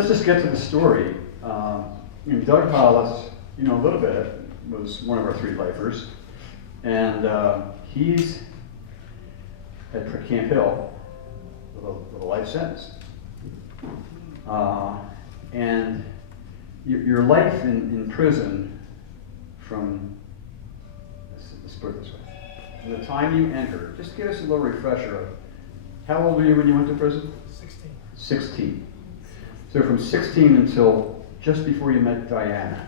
let's just get to the story. Doug Hollis, a little bit, was one of our 3 lifers, and he's at Camp Hill with a life sentence. And your life in prison from, let's put it this way, from the time you entered, just give us a little refresher of, how old were you when you went to prison? 16. 16. So from 16 until just before you met Dianna,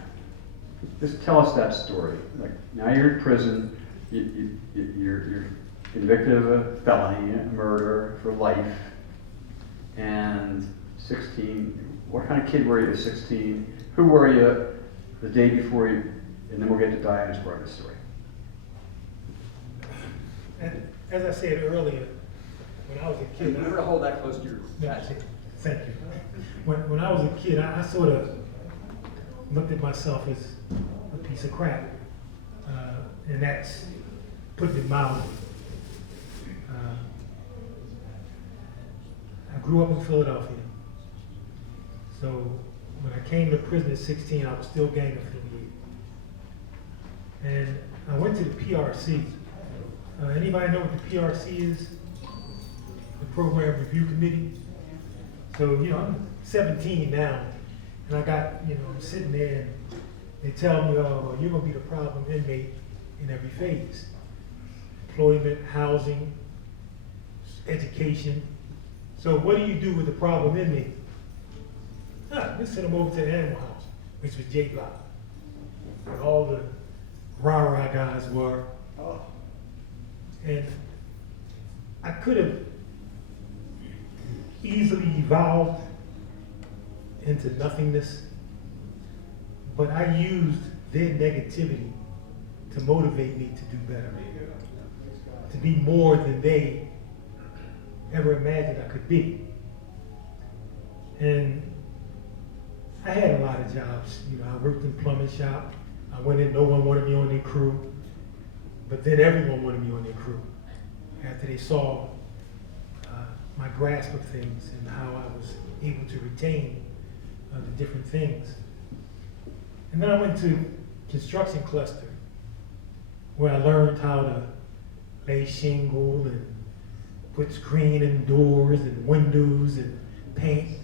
just tell us that story. Like, now you're in prison, you're convicted of a felony, a murder for life, and 16, what kind of kid were you at 16? Who were you the day before you, and then we'll get to Dianna's part of the story. And as I said earlier, when I was a kid, Remember to hold that close to your chest. Thank you. When I was a kid, I sort of looked at myself as a piece of crap, and that's putting it mildly. I grew up in Philadelphia, so when I came to prison at 16, I was still gang affiliated, and I went to the PRC. Anybody know what the PRC is? The Program Review Committee. So, I'm 17 now, and I got, I'm sitting there, and they tell me, oh, you're gonna be the problem inmate in every phase. Employment, housing, education. So what do you do with the problem inmate? Let's send them over to the animal house, which was J Block, where all the rah-rah guys were. And I could have easily evolved into nothingness, but I used their negativity to motivate me to do better, to be more than they ever imagined I could be. And I had a lot of jobs. I worked in plumbing shop. I went in, no one wanted me on their crew, but then everyone wanted me on their crew after they saw my grasp of things and how I was able to retain the different things. And then I went to construction cluster, where I learned how to lay shingle and put screen in doors and windows and paint.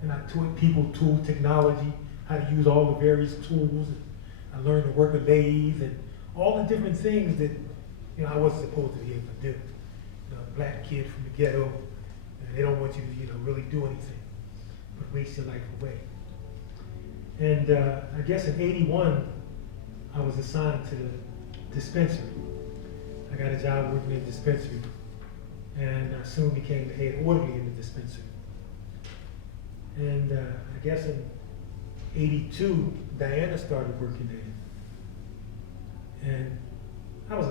And I taught people tool technology, how to use all the various tools. I learned to work a lathe and all the different things that I wasn't supposed to be able to do. A black kid from the ghetto, and they don't want you to really do anything but waste your life away. And I guess in '81, I was assigned to the dispensary. I got a job working in the dispensary, and I soon became the head orderly in the dispensary. And I guess in '82, Dianna started working there. And I was I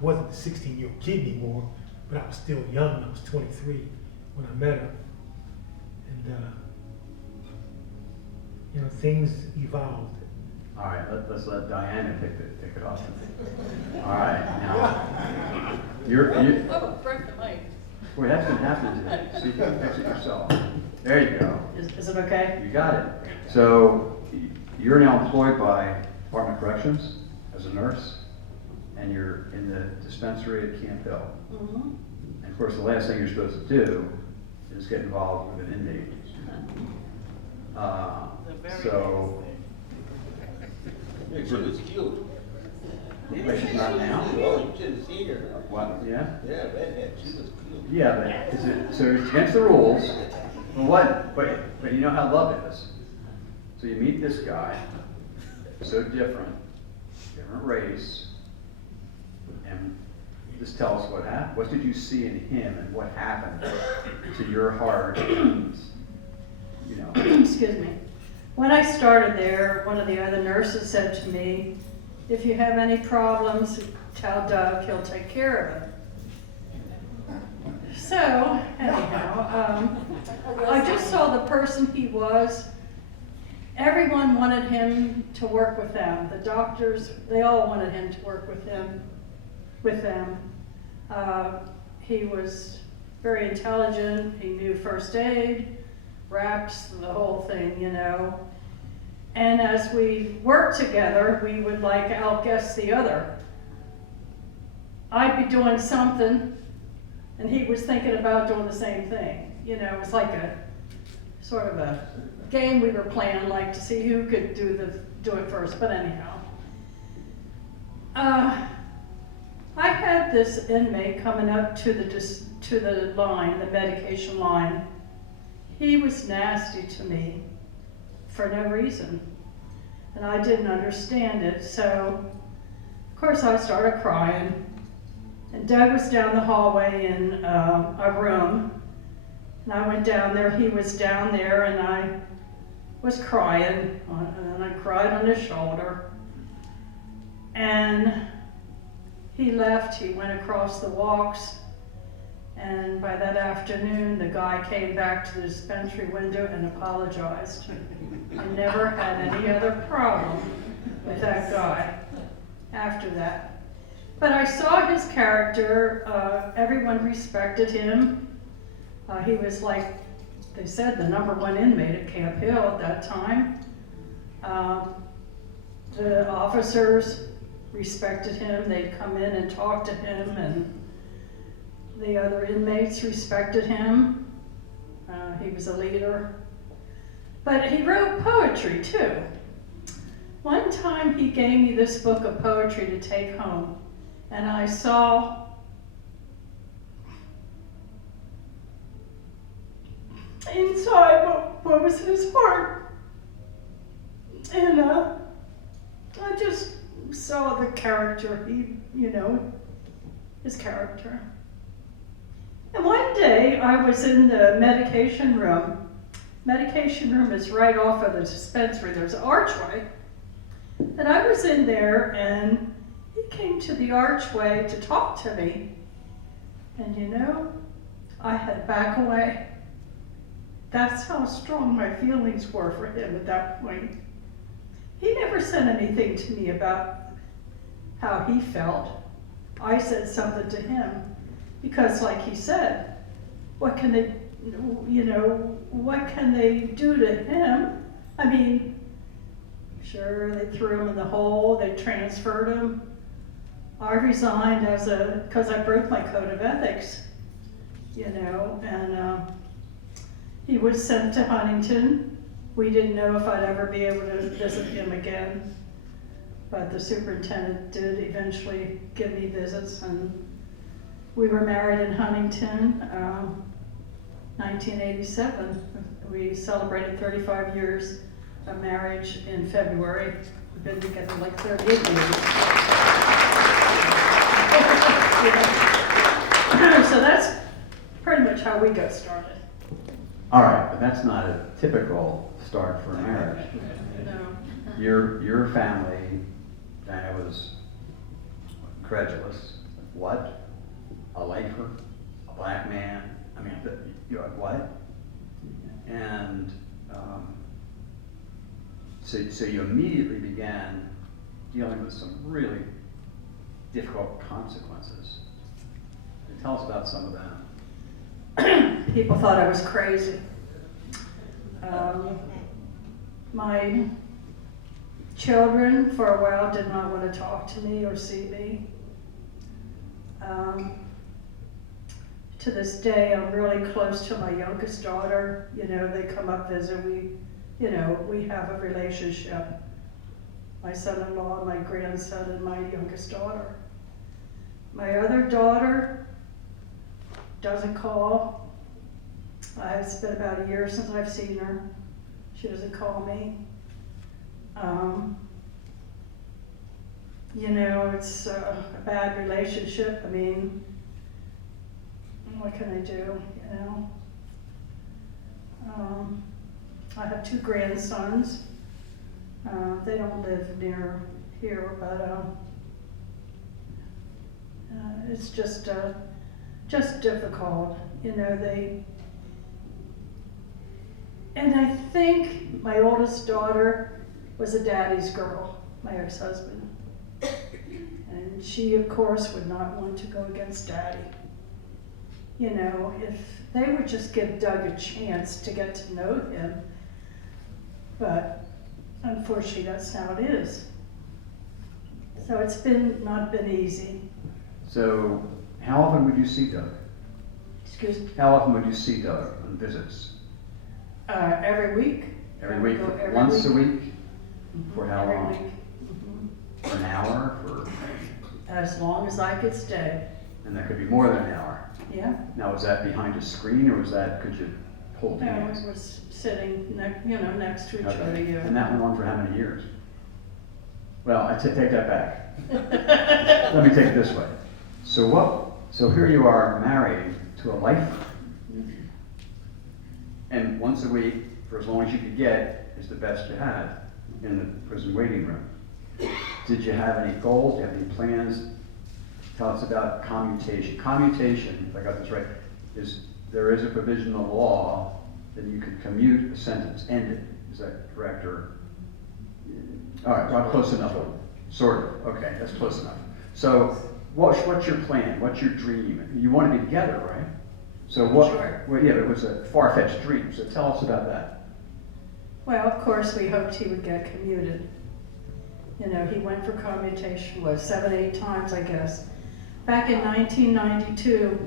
wasn't the 16-year-old kid anymore, but I was still young. I was 23 when I met her. And, things evolved. All right, let's let Dianna pick it off. All right, now, you're Oh, broke the mic. boy, that's been happening today. So you can fix it yourself. There you go. Is it okay? You got it. So you're now employed by Department of Corrections as a nurse, and you're in the dispensary at Camp Hill. Mm-hmm. And of course, the last thing you're supposed to do is get involved with an inmate. So, Yeah, she was cute. but she's not now? Oh, you should have seen her. What? Yeah? Yeah, redhead, she was cute. Yeah, but so it's against the rules. But you know how love is. So you meet this guy, so different race, and just tell us what happened. What did you see in him, and what happened to your heart? And, Excuse me. When I started there, one of the other nurses said to me, if you have any problems, tell Doug, he'll take care of it. So, anyhow, I just saw the person he was. Everyone wanted him to work with them. The doctors, they all wanted him to work with them. He was very intelligent. He knew first aid. raps, the whole thing, you know. And as we worked together, we would like outguess the other. I'd be doing something, and he was thinking about doing the same thing. You know, it was like a sort of a game we were playing, like to see who could do it first. But anyhow, I had this inmate coming up to the line, the medication line. He was nasty to me for no reason, and I didn't understand it. So, of course, I started crying. And Doug was down the hallway in a room, and I went down there. He was down there, and I was crying, and I cried on his shoulder. And he left. He went across the walks, and by that afternoon, the guy came back to the dispensary window and apologized. I never had any other problem with that guy after that. But I saw his character. Everyone respected him. He was, like they said, the #1 inmate at Camp Hill at that time. The officers respected him. They'd come in and talk to him, and the other inmates respected him. He was a leader. But he wrote poetry too. One time he gave me this book of poetry to take home. And I saw inside what was in his heart. And I just saw the character, his character. And one day I was in the medication room. Medication room is right off of the dispensary. There's an archway. And I was in there, and he came to the archway to talk to me. And I had to back away. That's how strong my feelings were for him at that point. He never said anything to me about how he felt. I said something to him because, like he said, what can they do to him? I mean, sure, they threw him in the hole, they transferred him. I resigned because I broke my code of ethics, and he was sent to Huntington. We didn't know if I'd ever be able to visit him again, but the superintendent did eventually give me visits, and we were married in Huntington, 1987. We celebrated 35 years of marriage in February. We've been together like 38 years. So that's pretty much how we got started. All right, but that's not a typical start for a marriage. No. Your family, Dianna, was incredulous. What? A lifer? A black man? I mean, you're like, what? And so you immediately began dealing with some really difficult consequences. Tell us about some of them. People thought I was crazy. My children, for a while, did not want to talk to me or see me. To this day, I'm really close to my youngest daughter. They come up, visit. We have a relationship. My son-in-law, my grandson, and my youngest daughter. My other daughter doesn't call. It's been about a year since I've seen her. She doesn't call me. It's a bad relationship. I mean, what can I do, I have 2 grandsons. They don't live near here, but it's just difficult, and I think my oldest daughter was a daddy's girl, my ex-husband. And she, of course, would not want to go against daddy. You know, if they would just give Doug a chance to get to know him, but unfortunately, that's how it is. So it's not been easy. So how often would you see Doug? Excuse me. How often would you see Doug on visits? Every week. Every week, Go every once a week? Mhm, For how every long? week. For an hour? For, As long as I could stay. and that could be more than an hour. Yeah. Now, was that behind a screen or was that, could you hold No, hands? it was sitting next to each other. Okay. Yeah. And that went on for how many years? Well, take that back. Let me take it this way. So here you are married to a lifer. And once a week, for as long as you could get, is the best you had in the prison waiting room. Did you have any goals? Do you have any plans? Tell us about commutation. Commutation, if I got this right, is there is a provision in the law that you can commute a sentence, end it. Is that correct? Or all right, well, close enough. Sort of. Okay, that's close enough. So, what's your plan? What's your dream? You want to be together, right? So what? Sure. Well, yeah, but it was a far-fetched dream. So tell us about that. Well, of course, we hoped he would get commuted. You know, he went for commutation, 7, 8 times, I guess. Back in 1992,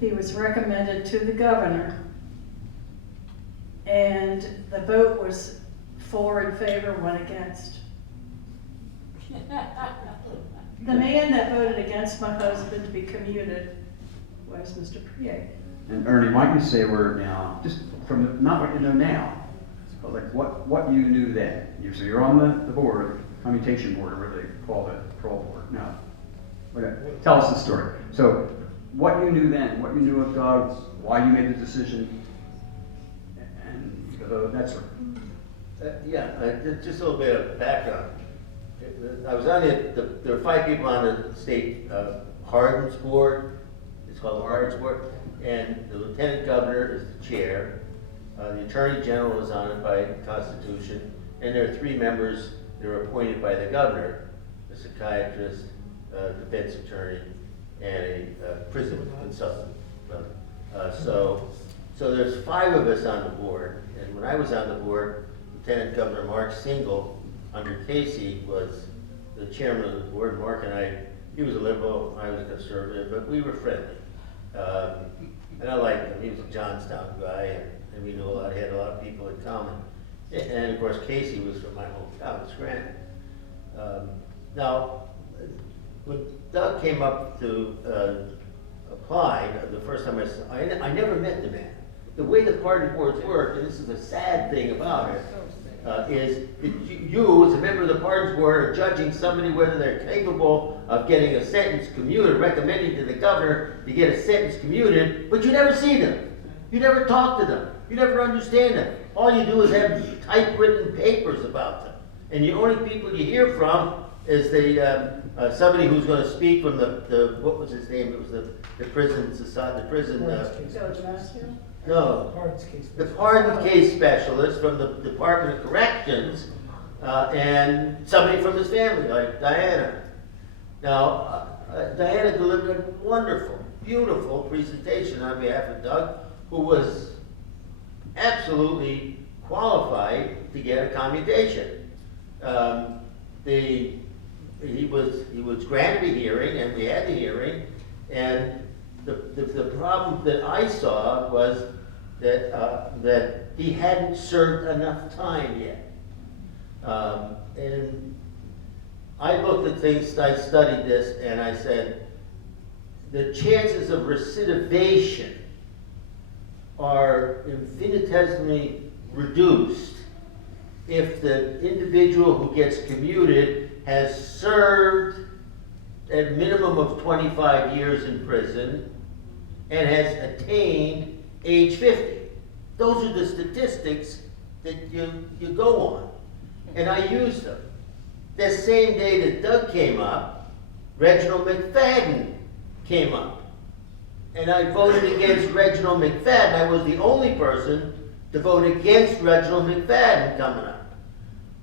he was recommended to the governor, and the vote was 4 in favor, 1 against. The man that voted against my husband to be commuted was Mr. Preate. And Ernie, might you say a word now, just from not what you know now, but like what you knew then? So you're on the board, commutation board, or whatever they call the parole board. No. Okay. Tell us the story. So what you knew then, what you knew of Doug, why you made the decision, and that sort of. Just a little bit of background. I was on there were 5 people on the state pardons board. It's called the pardons board, and the lieutenant governor is the chair. The attorney general is on it by constitution, and there are 3 members that are appointed by the governor: a psychiatrist, defense attorney, and a prison consultant. So there's 5 of us on the board, and when I was on the board, Lieutenant Governor Mark Single, under Casey, was the chairman of the board. Mark and I, he was a liberal, I was a conservative, but we were friendly. And I liked him. He was a Johnstown guy, and we knew had a lot of people in common. And of course, Casey was from my hometown, Scranton. Now, when Doug came up to apply, the first time I never met the man. The way the party boards work, and this is a sad thing about it, is you, as a member of the pardons board, are judging somebody whether they're capable of getting a sentence commuted, recommending to the governor to get a sentence commuted, but you never see them. You never talk to them. You never understand them. All you do is have typewritten papers about them. And the only people you hear from is somebody who's going to speak from the what was his name? It was the prison society, the prison. Judge Matthew? No, Pardons case. the pardon case specialist from the Department of Corrections, and somebody from his family, like Dianna. Now, Dianna delivered a wonderful, beautiful presentation on behalf of Doug, who was absolutely qualified to get a commutation. He was granted a hearing, and we had the hearing, and the problem that I saw was that he hadn't served enough time yet. And I looked at things, I studied this, and I said, the chances of recidivation are infinitesimally reduced if the individual who gets commuted has served a minimum of 25 years in prison and has attained age 50. Those are the statistics that you go on. And I used them. The same day that Doug came up, Reginald McFadden came up. And I voted against Reginald McFadden. I was the only person to vote against Reginald McFadden coming up.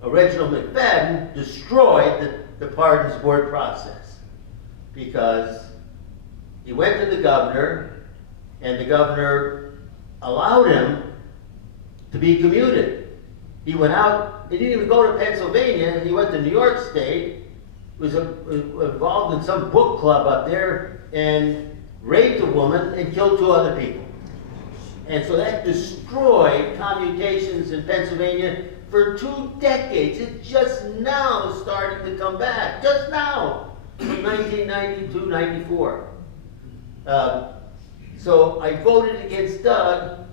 Reginald McFadden destroyed the pardons board process because he went to the governor and the governor allowed him to be commuted. He went out, he didn't even go to Pennsylvania, he went to New York State, was involved in some book club up there, and raped a woman and killed 2 other people. And so that destroyed commutations in Pennsylvania for 2 decades. It's just now starting to come back, just now, from 1992, 94. So I voted against Doug,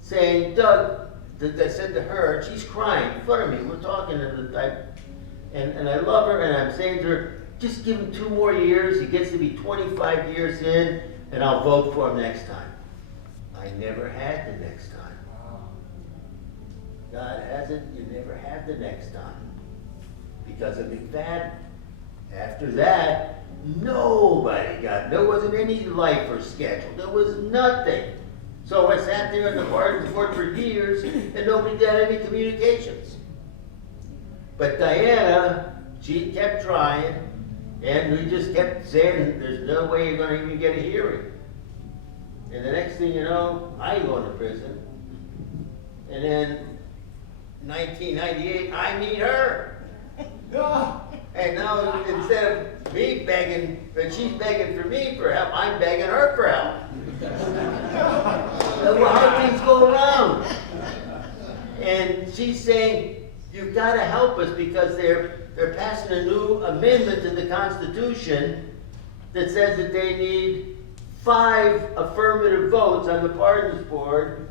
saying, Doug, I said to her, she's crying in front of me, we're talking, and I love her, and I'm saying to her, just give him 2 more years, he gets to be 25 years in, and I'll vote for him next time. I never had the next time. God hasn't, you never had the next time. Because of McFadden. After that, nobody got, there wasn't any life or schedule, there was nothing. So I sat there in the pardons board for years, and nobody got any communications. But Dianna, she kept trying, and we just kept saying, there's no way you're gonna even get a hearing. And the next thing you know, I go into prison. And then 1998, I meet her. And now instead of me begging, but she's begging for me for help, I'm begging her for help. Well, how things go around. And she's saying, you've got to help us because they're passing a new amendment to the Constitution that says that they need 5 affirmative votes on the pardons board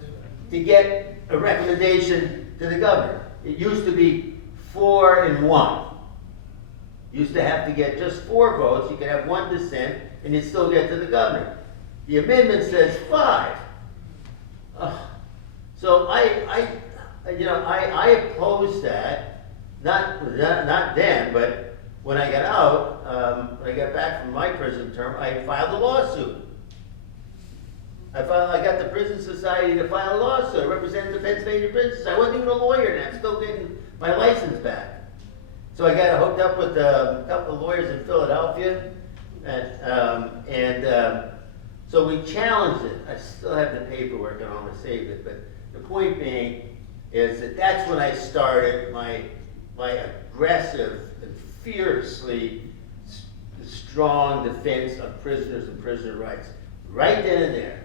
to get a recommendation to the governor. It used to be 4 and 1. Used to have to get just 4 votes, you could have 1 dissent, and you'd still get to the governor. The amendment says 5. So I opposed that, not then, but when I got out, when I got back from my prison term, I filed a lawsuit. I got the Prison Society to file a lawsuit. I represented the Pennsylvania Prison Society. I wasn't even a lawyer then. I'm still getting my license back. So I got hooked up with a couple of lawyers in Philadelphia, and so we challenged it. I still have the paperwork and I'm gonna save it, but the point being is that that's when I started my aggressive and fiercely strong defense of prisoners and prisoner rights. Right then and there.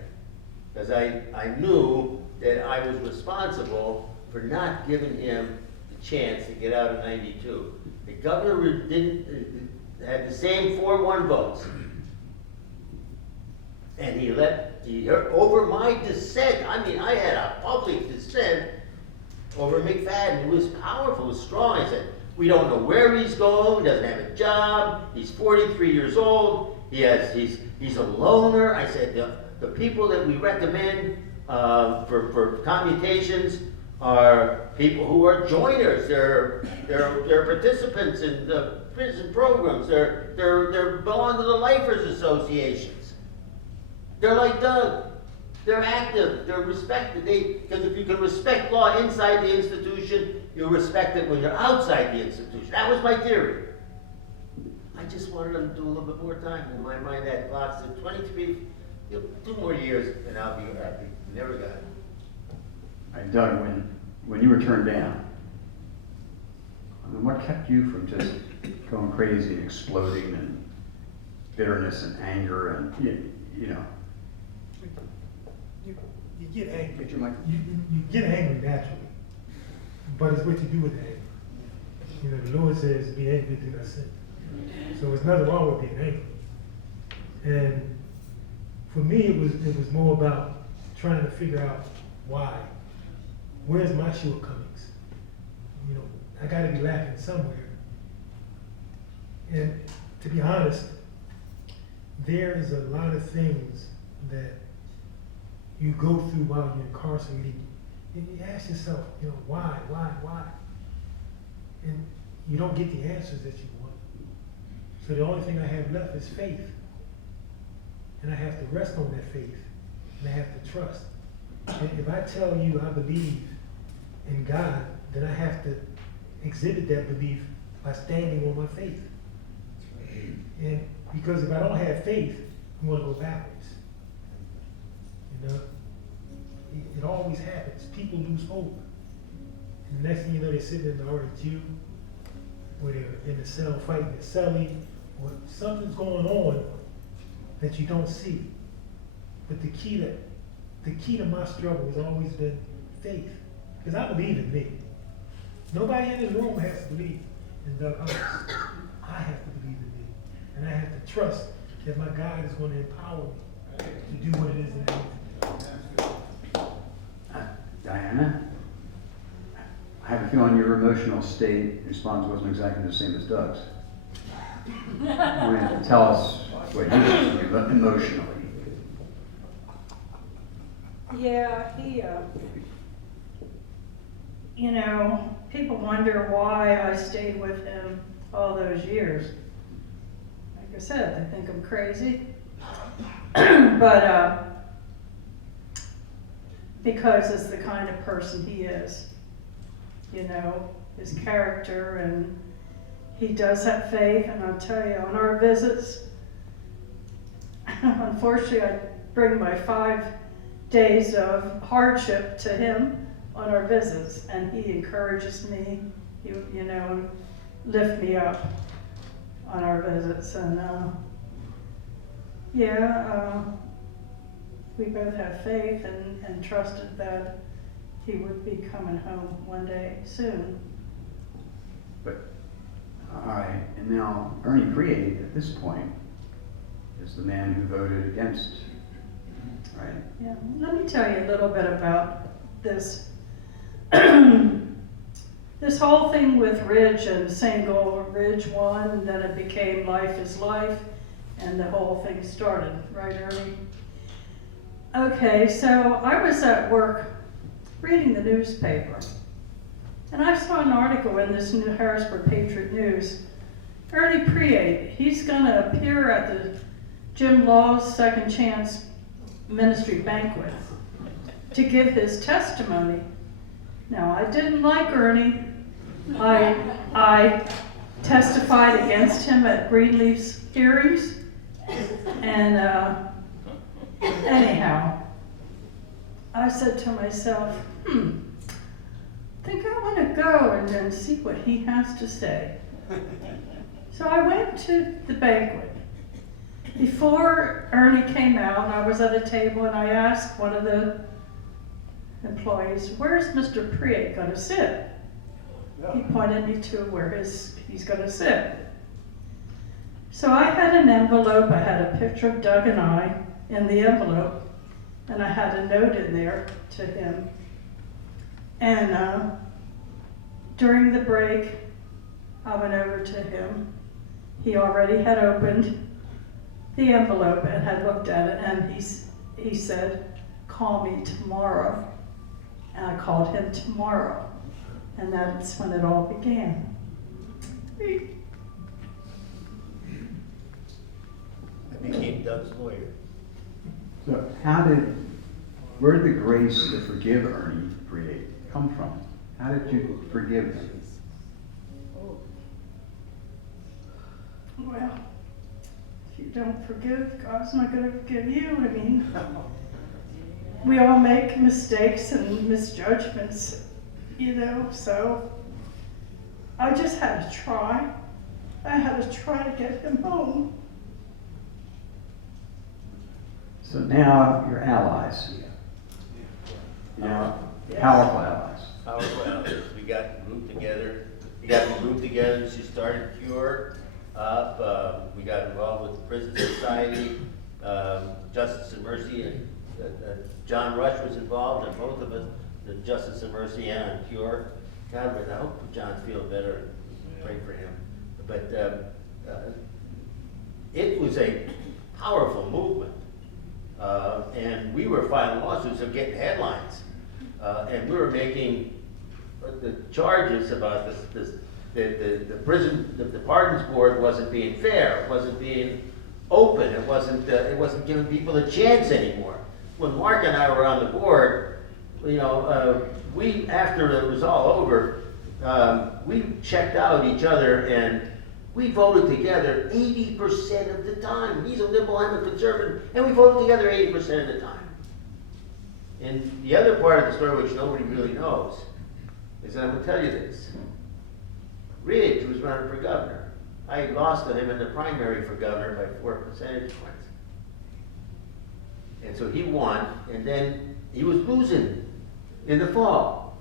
Because I knew that I was responsible for not giving him the chance to get out in 92. The governor had the same 4-1 votes. And he heard over my dissent. I mean, I had a public dissent over McFadden. It was powerful, it was strong. I said, we don't know where he's going, he doesn't have a job, he's 43 years old, he's a loner. I said, the people that we recommend for commutations are people who are joiners. They're participants in the prison programs. They're belong to the Lifers Associations. They're like Doug. They're active. They're respected. Because if you can respect law inside the institution, you'll respect it when you're outside the institution. That was my theory. I just wanted them to do a little bit more time. In my mind, that clock said 23. 2 more years and I'll be happy. Never got it. All right, Doug, when you were turned down, I mean, what kept you from just going crazy and exploding and bitterness and anger and, you know? You get angry. Get your mic. You get angry naturally, but it's what you do with anger. You know, the Lord says, "Be angry, do not sin." So there's nothing wrong with being angry. And for me, it was more about trying to figure out why. Where's my shortcomings? You know, I got to be lacking somewhere. And to be honest, there is a lot of things that you go through while you're incarcerated, and you ask yourself, you know, why? And you don't get the answers that you want. So the only thing I have left is faith. And I have to rest on that faith, and I have to trust. And if I tell you I believe in God, then I have to exhibit that belief by standing on my faith. And because if I don't have faith, I'm going to go backwards. You know, it always happens. People lose hope. And the next thing you know, they're sitting in the RHU, or they're in the cell fighting the cellie, or something's going on that you don't see. But the key to my struggle has always been faith. Because I believe in me. Nobody in this room has to believe in Doug Hollis. I have to believe in me. And I have to trust that my God is going to empower me to do what it is that I need to do. Dianna, I have a feeling your emotional state response wasn't exactly the same as Doug's. I want you to tell us what you do emotionally. Yeah, you know, people wonder why I stayed with him all those years. Like I said, they think I'm crazy. But because it's the kind of person he is, you know, his character, and he does have faith. And I'll tell you, on our visits, unfortunately, I bring my 5 days of hardship to him on our visits, and he encourages me, you know, lift me up on our visits. And we both have faith and trusted that he would be coming home one day soon. But, all right, and now Ernie Preate at this point is the man who voted against, right? Yeah, let me tell you a little bit about this. This whole thing with Ridge and single, Ridge won, and then it became Life is Life, and the whole thing started, right, Ernie? Okay, so I was at work reading the newspaper, and I saw an article in this New Harrisburg Patriot News. Ernie Preate, he's gonna appear at the Jim Law's Second Chance Ministry banquet to give his testimony. Now, I didn't like Ernie. I testified against him at Greenleaf's hearings, and anyhow, I said to myself, I think I want to go and see what he has to say. So I went to the banquet. Before Ernie came out, I was at a table and I asked one of the employees, "Where's Mr. Preate going to sit?" He pointed me to where he's going to sit. So I had an envelope. I had a picture of Doug and I in the envelope, and I had a note in there to him. And during the break, I went over to him. He already had opened the envelope and had looked at it, and he said, "Call me tomorrow." And I called him tomorrow, and that's when it all began. I became Doug's lawyer. So where did the grace to forgive Ernie Preate come from? How did you forgive him? Well, if you don't forgive, God's not going to forgive you. I mean, we all make mistakes and misjudgments, you know, so I just had to try. I had to try to get him home. So now you're allies. Powerful allies. Powerful allies. We got grouped together. She started CURE up. We got involved with the Prison Society, Justice and Mercy, and John Rush was involved, and both of us, the Justice and Mercy and CURE. God, I hope John's feeling better. Pray for him. But it was a powerful movement. And we were filing lawsuits of getting headlines. And we were making the charges about the prison, the pardons board wasn't being fair, it wasn't being open, it wasn't giving people a chance anymore. When Mark and I were on the board, you know, we, after it was all over, we checked out each other and we voted together 80% of the time. He's a liberal, I'm a conservative, and we voted together 80% of the time. And the other part of the story, which nobody really knows, is that I'm gonna tell you this. Ridge was running for governor. I lost to him in the primary for governor by 4 percentage points. And so he won, and then he was losing in the fall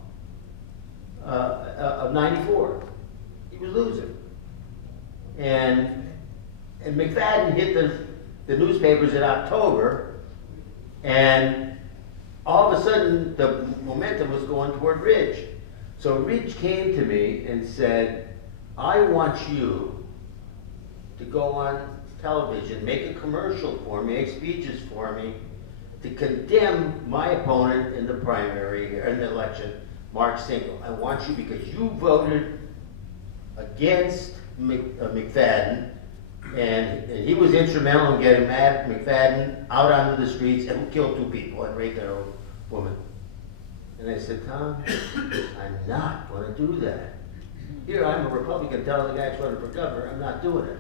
of '94. He was losing. And McFadden hit the newspapers in October, and all of a sudden the momentum was going toward Ridge. So Ridge came to me and said, I want you to go on television, make a commercial for me, make speeches for me, to condemn my opponent in the primary, in the election, Mark Single. I want you because you voted against McFadden, and he was instrumental in getting McFadden out onto the streets and killed 2 people and raped an old woman. And I said, Tom, I'm not going to do that. Here I'm a Republican telling the guy who's running for governor, I'm not doing it.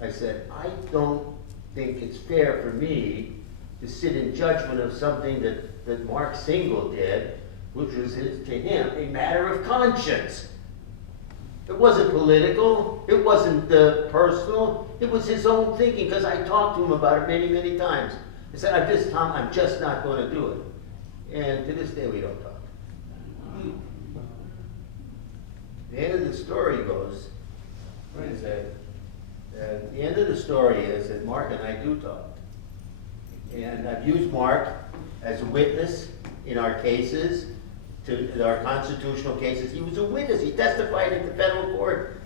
I said, I don't think it's fair for me to sit in judgment of something that Mark Single did, which was to him a matter of conscience. It wasn't political, it wasn't personal, it was his own thinking, because I talked to him about it many, many times. I said, Tom, I'm just not going to do it. And to this day, we don't talk. The end of the story goes, the end of the story is that Mark and I do talk. And I've used Mark as a witness in our cases, to our constitutional cases. He was a witness. He testified at the federal court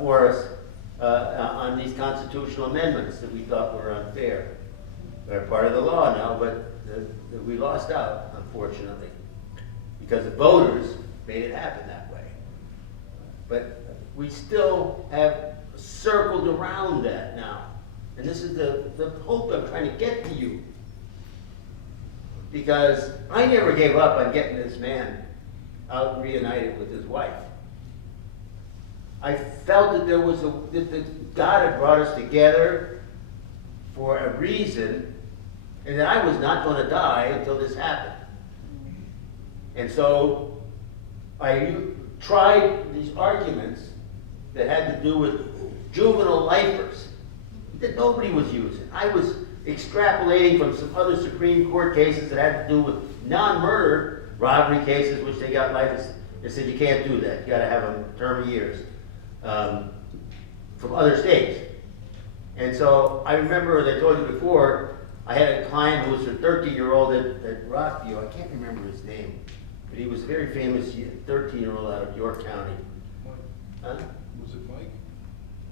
for us on these constitutional amendments that we thought were unfair. They're part of the law now, but we lost out, unfortunately, because the voters made it happen that way. But we still have circled around that now. And this is the hope I'm trying to get to you. Because I never gave up on getting this man out reunited with his wife. I felt that that God had brought us together for a reason, and that I was not going to die until this happened. And so I tried these arguments that had to do with juvenile lifers that nobody was using. I was extrapolating from some other Supreme Court cases that had to do with non-murder robbery cases, which they got life. They said you can't do that. You got to have a term of years from other states. And so I remember, as I told you before, I had a client who was a 13-year-old at Rockview. I can't remember his name, but he was a very famous 13-year-old out of York County. Huh? Was it Mike?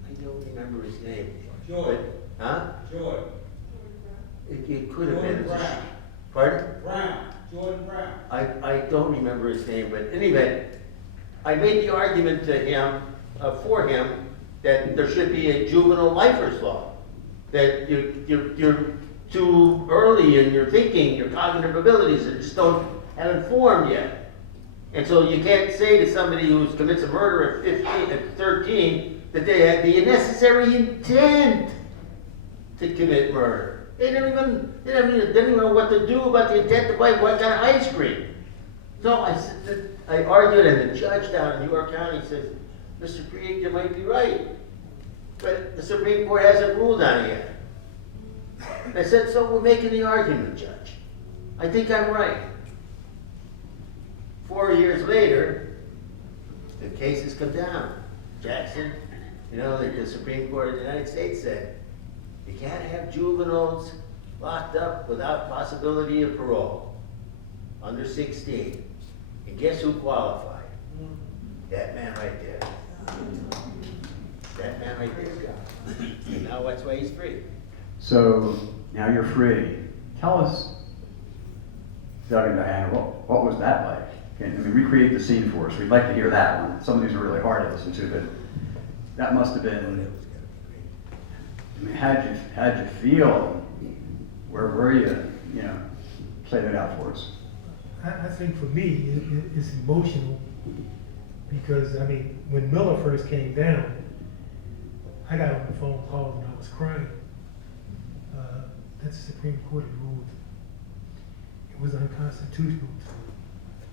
I don't remember his name. George. But, huh? George. It could have been. Jordan Brown. Pardon? Brown. Jordan Brown. I don't remember his name, but anyway, I made the argument to him, for him, that there should be a juvenile lifers law. That you're too early in your thinking, your cognitive abilities that just haven't formed yet. And so you can't say to somebody who commits a murder at 13, that they had the necessary intent to commit murder. They didn't even know what to do about the intent to buy what kind of ice cream. So I argued, and the judge down in York County says, Mr. Preate, you might be right, but the Supreme Court hasn't ruled on it yet. I said, so we're making the argument, Judge. I think I'm right. 4 years later, the case has come down. Jackson, the Supreme Court of the United States said, you can't have juveniles locked up without possibility of parole, under 16. And guess who qualified? That man right there. That man right there. And now that's why he's free. So now you're free. Tell us, Doug and Dianna, what was that like? Recreate the scene for us. We'd like to hear that one. Some of these are really hard to listen to, but that must have been. How'd you feel? Where were you? Play that out for us. I think for me, it's emotional because, when Miller first came down, I got on the phone call and I was crying. That's the Supreme Court ruled. it was unconstitutional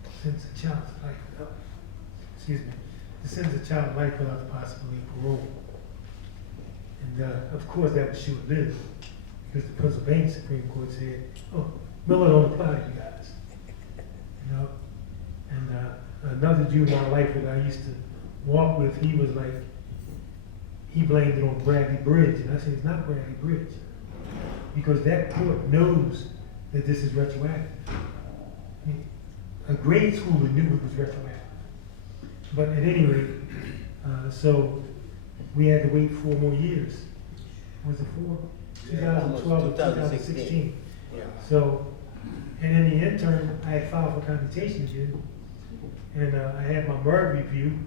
to sentence a child to life without, excuse me, to sentence a child to life without the possibility of parole. And of course that was short-lived, because the Pennsylvania Supreme Court said, oh, Miller don't apply to you guys. You know? And another juvenile lifer that I used to walk with, he was like, he blamed it on Bradley Bridge. And I said, it's not Bradley Bridge. Because that court knows that this is retroactive. I mean, a grade schooler knew it was retroactive. But at any rate, so we had to wait 4 more years. Was it 4? 2012 or 2016. Yeah. So, and in the interim, I had filed for commutation again. And I had my MERD review.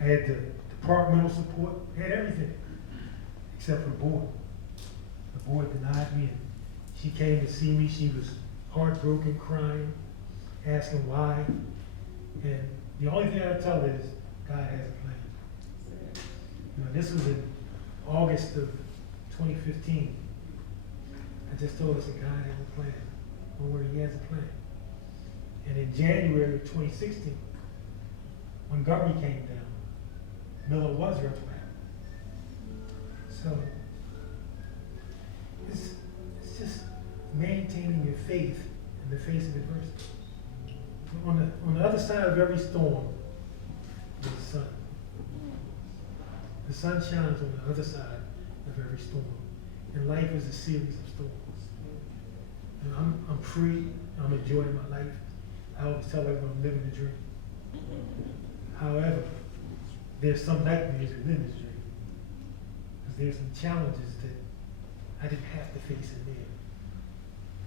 I had the departmental support, I had everything, except for the board. The board denied me, and she came to see me. She was heartbroken, crying, asking why. And the only thing I tell her is, God has a plan. You know, this was in August of 2015. I just told her, I said, God has a plan. Don't worry, he has a plan. And in January of 2016, Montgomery came down. Miller was retroactive. So it's just maintaining your faith in the face of adversity. On the other side of every storm is the sun. The sun shines on the other side of every storm. And life is a series of storms. And I'm free, I'm enjoying my life. I always tell everyone I'm living the dream. However, there's some nightmares within this dream. Because there's some challenges that I didn't have to face in there.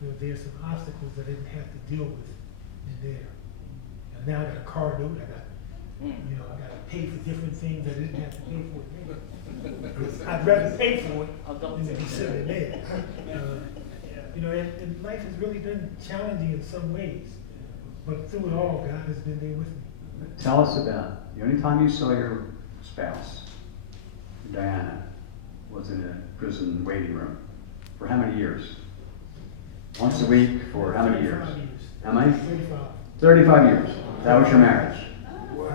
You know, there's some obstacles that I didn't have to deal with in there. And now I got a car note, I got to pay for different things that I didn't have to pay for. I'd rather pay for it than to be sitting there. You know, and life has really been challenging in some ways. But through it all, God has been there with me. Tell us about the only time you saw your spouse, Dianna, was in a prison waiting room. For how many years? Once a week for how many years? 35 years. How many? 35. 35 years. That was your marriage.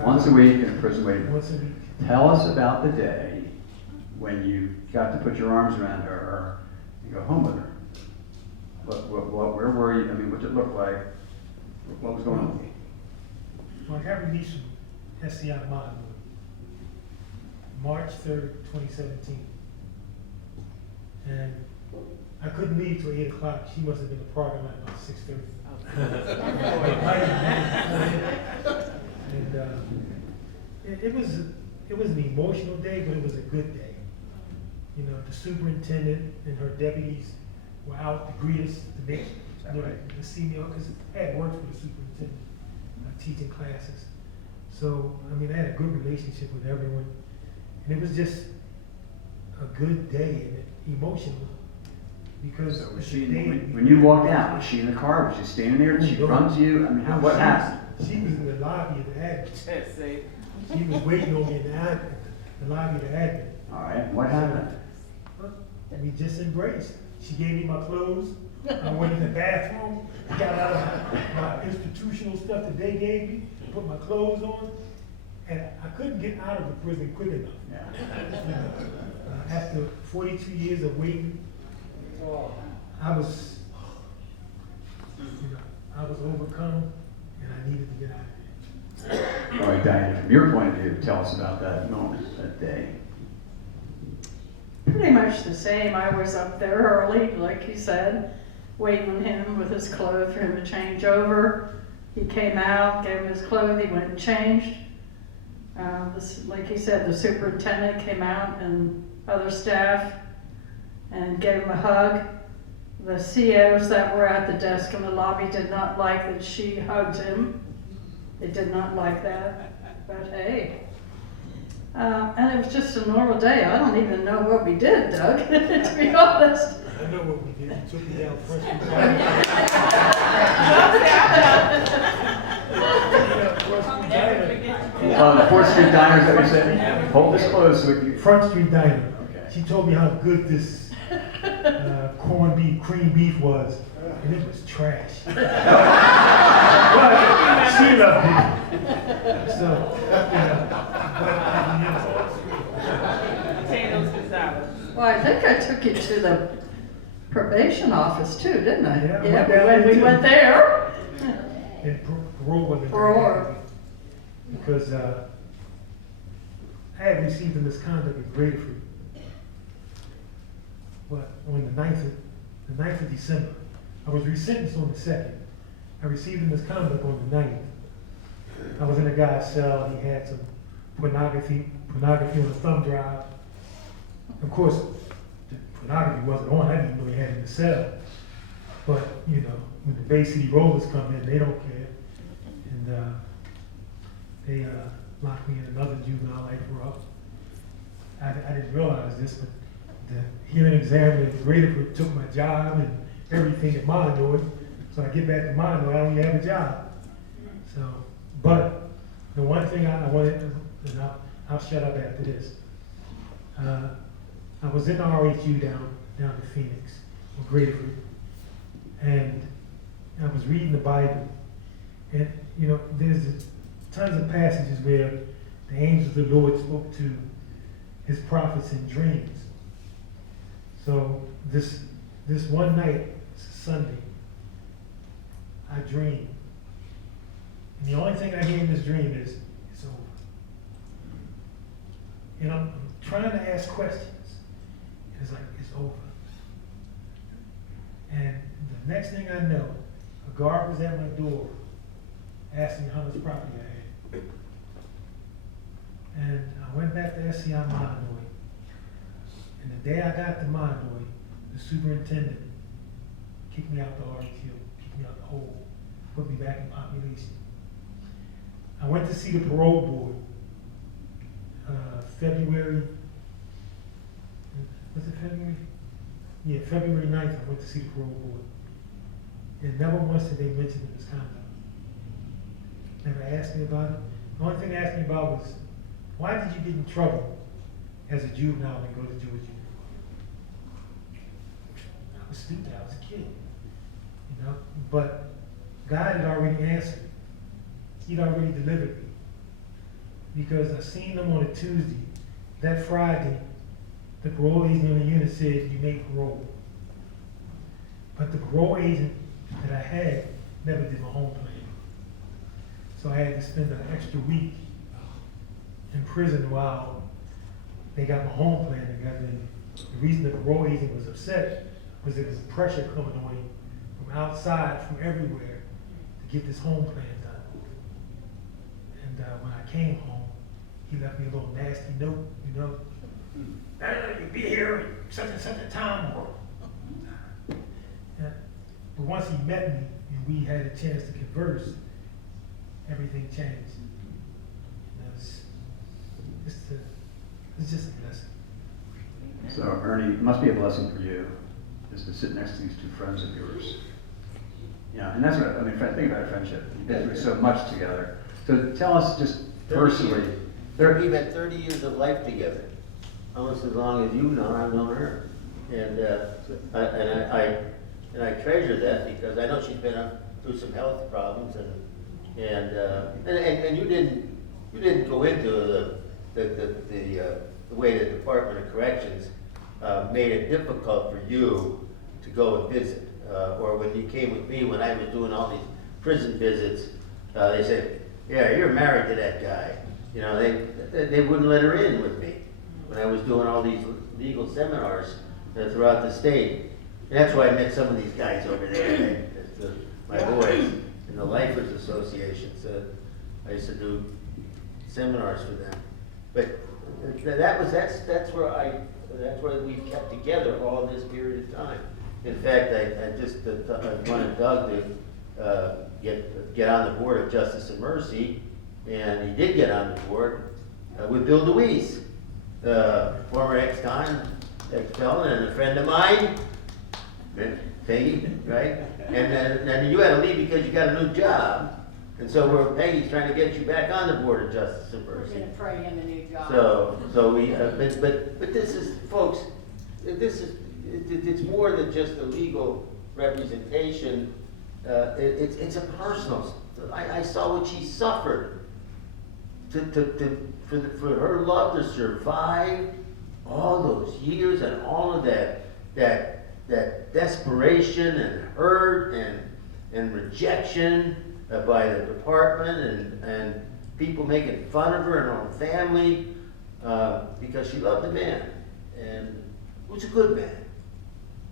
Once a week in a prison waiting room. Once a week. Tell us about the day when you got to put your arms around her and go home with her. Where were you? I mean, what did it look like? What was going on? Well, I got released from SCI Mod March 3rd, 2017. And I couldn't leave till 8 o'clock. She must have been in the parking lot about 6:30. And it was an emotional day, but it was a good day. You know, the superintendent and her deputies were out to greet us, to see me, because I had worked for the superintendent, teaching classes. So, I mean, I had a good relationship with everyone. And it was just a good day and emotional. Because So was she, when you walked out, was she in the car? Was she standing there? Did she run to you? I mean, what happened? She was in the lobby of the admin. She was waiting on me in the lobby of the admin. All right, what happened? We just embraced. She gave me my clothes. I went in the bathroom, got out of my institutional stuff that they gave me, put my clothes on, and I couldn't get out of the prison quick enough. Yeah. After 42 years of waiting, I was overcome, and I needed to get out of there. All right, Dianna, from your point of view, tell us about that moment, that day. Pretty much the same. I was up there early, like he said, waiting on him with his clothes for him to change over. He came out, gave him his clothes, he went and changed. Like he said, the superintendent came out and other staff and gave him a hug. The COs that were at the desk in the lobby did not like that she hugged him. They did not like that, but hey. And it was just a normal day. I don't even know what we did, Doug, to be honest. I know what we did. You took me down first. The 4th Street Diner, is that what you said? Hold this close so we can... Front Street Diner. Okay. She told me how good this corned beef, cream beef was. and it was trash. But she loved it. So, Potatoes and salad. Well, I think I took you to the probation office too, didn't I? Yeah, I went down when there we too. went there. and parole wasn't very Parole. happy because I had received a misconduct in Gradeford. But on the 9th of December, I was resentenced on the 2nd. I received a misconduct on the 9th. I was in a guy's cell. He had some pornography on a thumb drive. Of course, the pornography wasn't on. I didn't know he had it in the cell. But, you know, when the Bay City Rollers come in, they don't care. And they locked me in another juvenile life row. I didn't realize this, but the hearing examiner at Preate took my job and everything at Mononoy. So I get back to Mononoy, I don't even have a job. So, but the one thing I wanted, and I'll shut up after this. I was in the RHU down in Phoenix, or Gradeford, and I was reading the Bible, and you know, there's tons of passages where the angels of the Lord spoke to his prophets in dreams. So this one night, Sunday, I dreamed, and the only thing I hear in this dream is, it's over. And I'm trying to ask questions. It's like, it's over. And the next thing I know, a guard was at my door asking how much property I had. And I went back to SCI Mononoy. And the day I got to Mononoy, the superintendent kicked me out the RQ, kicked me out the hole, put me back in population. I went to see the parole board February, was it February? Yeah, February 9th, I went to see the parole board. And never once did they mention the misconduct. Never asked me about it. The only thing they asked me about was, why did you get in trouble as a juvenile and go to Georgia? I was stupid, I was a kid, you know? But God had already answered. He'd already delivered me. Because I seen them on a Tuesday. That Friday, the parole agent on the unit said, you made parole. But the parole agent that I had never did my home plan. So I had to spend an extra week in prison while they got my home plan together. And the reason the parole agent was upset was there was pressure coming on him from outside, from everywhere, to get this home plan done. And when I came home, he left me a little nasty note, you know. You'll be here at such and such a time. Yeah. But once he met me and we had a chance to converse, everything changed. It's just a blessing. So Ernie, it must be a blessing for you, just to sit next to these two friends of yours. Yeah, and that's what, I mean, think about a friendship. You've been through so much together. So tell us just personally. We've had 30 years of life together, almost as long as you've known, I've known her. And I treasure that because I know she's been through some health problems, and you didn't go into the way the Department of Corrections made it difficult for you to go and visit, or when you came with me when I was doing all these prison visits, they said, "Yeah, you're married to that guy." You know, they wouldn't let her in with me when I was doing all these legal seminars throughout the state. And that's why I met some of these guys over there, my boys in the Lifers Associations. I used to do seminars for them. But that's where we kept together all this period of time. In fact, I wanted Doug to get on the board of Justice and Mercy, and he did get on the board with Bill DeWeese, former ex-felon and a friend of mine, Peggy, right? And then you had to leave because you got a new job, and so Peggy's trying to get you back on the board of Justice and We're Mercy. gonna pray him a new job. So we, but this is, folks, it's more than just a legal representation, it's a personal, I saw what she suffered. For her love to survive all those years and all of that desperation and hurt and rejection by the department and people making fun of her and her own family, because she loved the man, and he was a good man.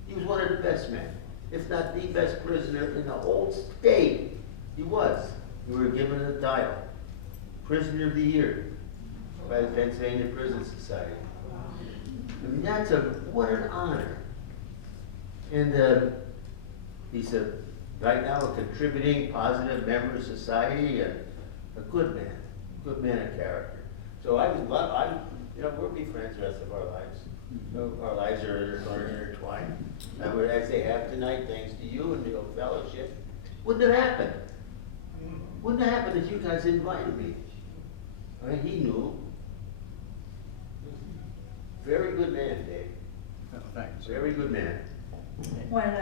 He was one of the best men, if not the best prisoner in the whole state. He was. We were given a title, Prisoner of the Year, by the Pennsylvania Prison Society. I mean, what an honor. And he's right now a contributing, positive member of society, and a good man of character. So we'll be friends the rest of our lives. Our lives are intertwined. As they have tonight, thanks to you and the old fellowship. Wouldn't have happened. Wouldn't have happened if you guys invited me. I mean, he knew. Very good man, Dave. Oh, thanks. Very good man. When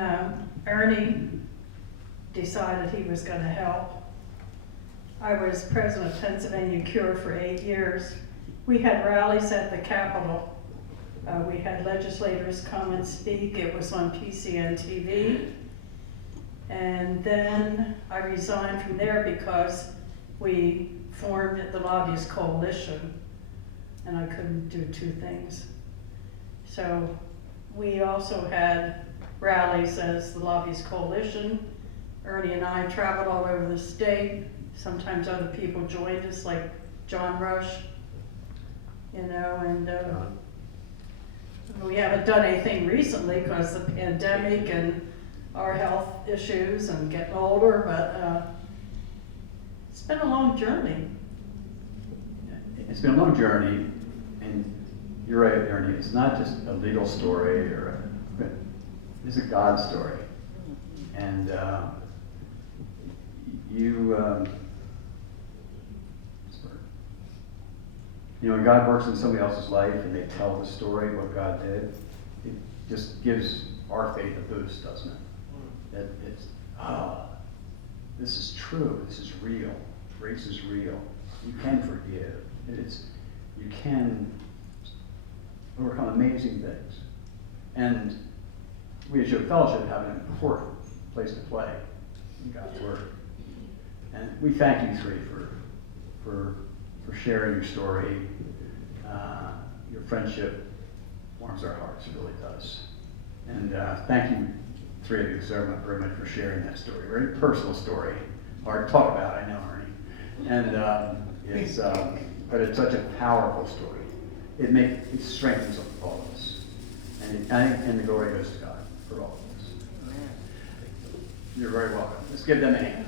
Ernie decided he was gonna help, I was president of Pennsylvania Cure for 8 years. We had rallies at the Capitol. We had legislators come and speak. It was on PCN TV. And then I resigned from there because we formed the Lobbyist Coalition, and I couldn't do two things. So we also had rallies as the Lobbyist Coalition. Ernie and I traveled all over the state. Sometimes other people joined us, like John Rush, and we haven't done anything recently because of the pandemic and our health issues and getting older, but it's been a long journey. It's been a long journey, and you're right, Ernie, it's not just a legal story it's a God story. And when God works in somebody else's life and they tell the story of what God did, it just gives our faith a boost, doesn't it? This is true, this is real, grace is real. You can forgive. You can overcome amazing things. And we as your fellowship have an important place to play in God's Word. And we thank you three for sharing your story. Your friendship warms our hearts, it really does. And thank you, three of you, so very much for sharing that story. Very personal story, hard to talk about, I know, Ernie. And but it's such a powerful story. It strengthens all of us. And the glory goes to God for all of us. You're very welcome. Let's give them a hand.